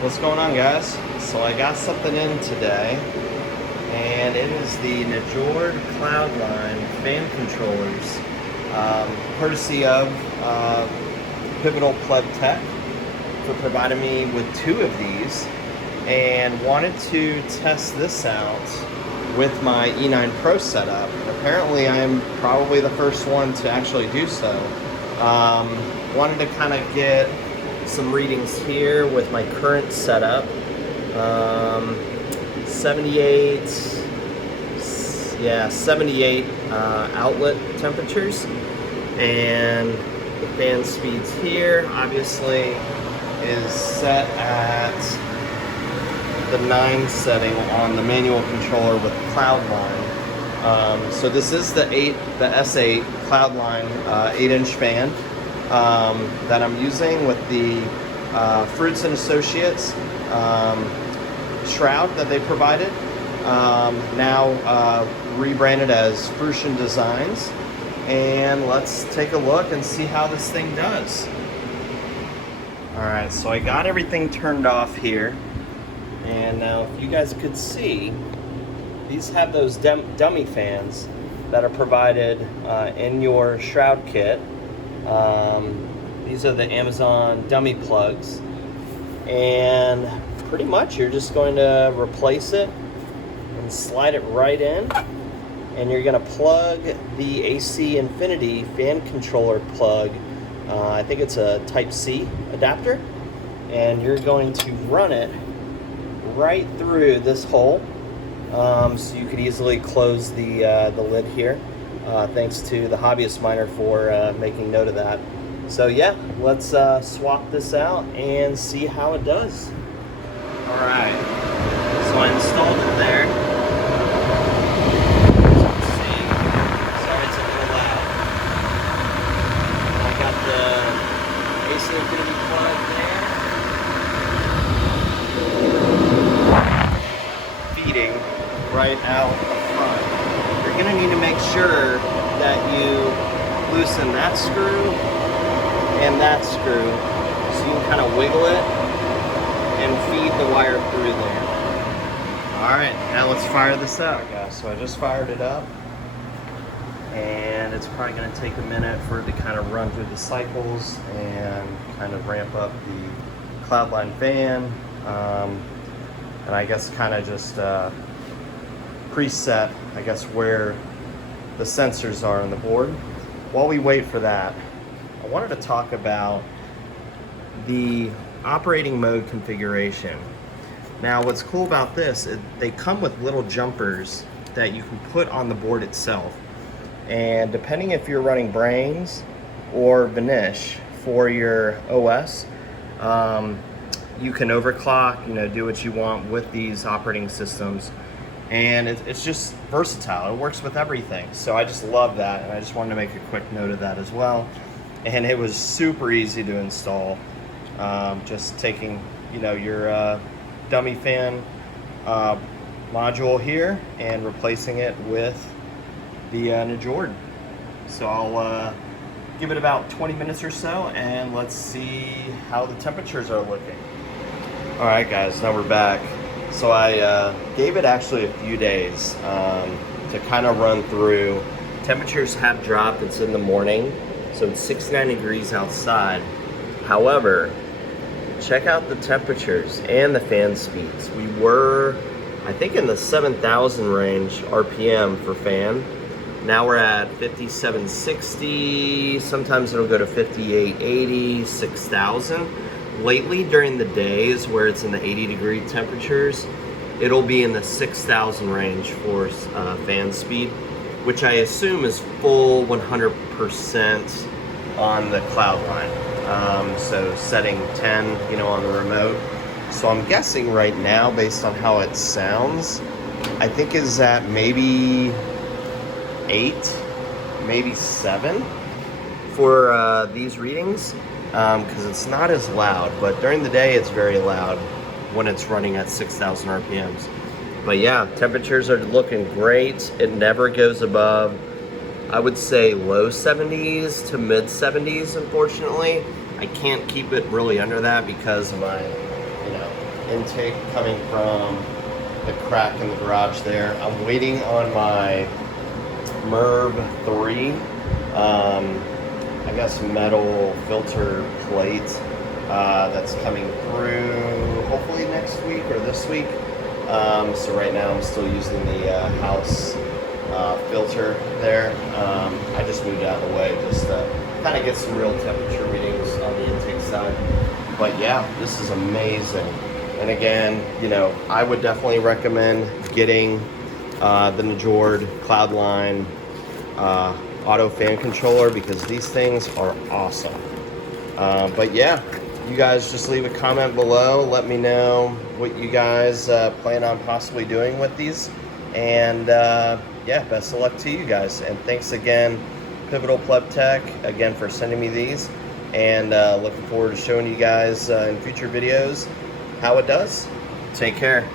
What's going on, guys? So I got something in today, and it is the Njord Cloudline fan controllers, courtesy of Pivotal Pleb Tech, for providing me with two of these, and wanted to test this out with my E9 Pro setup. Apparently I'm probably the first one to actually do so. Wanted to kind of get some readings here with my current setup. 78 outlet temperatures, and the fan speeds here obviously is set at the 9 setting on the manual controller with the Cloudline. So this is the S8 Cloudline 8-inch fan that I'm using with the Fruits and Associates shroud that they provided, now rebranded as Fruition Designs. And let's take a look and see how this thing does. Alright, so I got everything turned off here, and now if you guys could see, these have those dummy fans that are provided in your shroud kit. These are the Amazon dummy plugs, and pretty much you're just going to replace it and slide it right in, and you're going to plug the AC Infinity fan controller plug. I think it's a Type C adapter, and you're going to run it right through this hole, so you could easily close the lid here. Thanks to the hobbyist miner for making note of that. So yeah, let's swap this out and see how it does. Alright, so I installed it there. Let's see. Sorry, it's a little loud. I got the AC Infinity plug there, feeding right out the front. You're going to need to make sure that you loosen that screw and that screw so you can kind of wiggle it and feed the wire through there. Alright, now let's fire this up, guys. So I just fired it up, and it's probably going to take a minute for it to kind of run through the cycles and kind of ramp up the Cloudline fan, and I guess kind of just preset, I guess, where the sensors are on the board. While we wait for that, I wanted to talk about the operating mode configuration. Now, what's cool about this is they come with little jumpers that you can put on the board itself, and depending if you're running Brains or Vanish for your OS, you can overclock, do what you want with these operating systems, and it's just versatile. It works with everything, so I just love that, and I just wanted to make a quick note of that as well. And it was super easy to install. Just taking, your dummy fan module here and replacing it with the Njord. So I'll give it about 20 minutes or so, and let's see how the temperatures are looking. All right, guys, now we're back. So I gave it actually a few days to kind of run through. Temperatures have dropped. It's in the morning, so it's 69 degrees outside. However, check out the temperatures and the fan speeds. We were, I think, in the 7,000 range RPM for fan. Now we're at 5760. Sometimes it'll go to 5880, 6,000. Lately, during the days where it's in the 80-degree temperatures, it'll be in the 6,000 range for fan speed, which I assume is full 100% on the Cloudline. So setting 10, on the remote. So I'm guessing right now, based on how it sounds, I think is at maybe 8, maybe 7 for these readings, because it's not as loud, but during the day it's very loud when it's running at 6,000 RPMs. But yeah, temperatures are looking great. It never goes above, I would say, low 70s to mid 70s, unfortunately. I can't keep it really under that because of my, intake coming from the crack in the garage there. I'm waiting on my MERV 3, I guess metal filter plate that's coming through hopefully next week or this week. So right now I'm still using the house filter there. I just moved out of the way just to kind of get some real temperature readings on the intake side. But yeah, this is amazing. And again, you know, I would definitely recommend getting the Njord Cloudline auto fan controller because these things are awesome. But yeah, you guys just leave a comment below. Let me know what you guys plan on possibly doing with these. And yeah, best of luck to you guys. And thanks again, Pivotal Pleb Tech, again for sending me these. And looking forward to showing you guys in future videos how it does. Take care.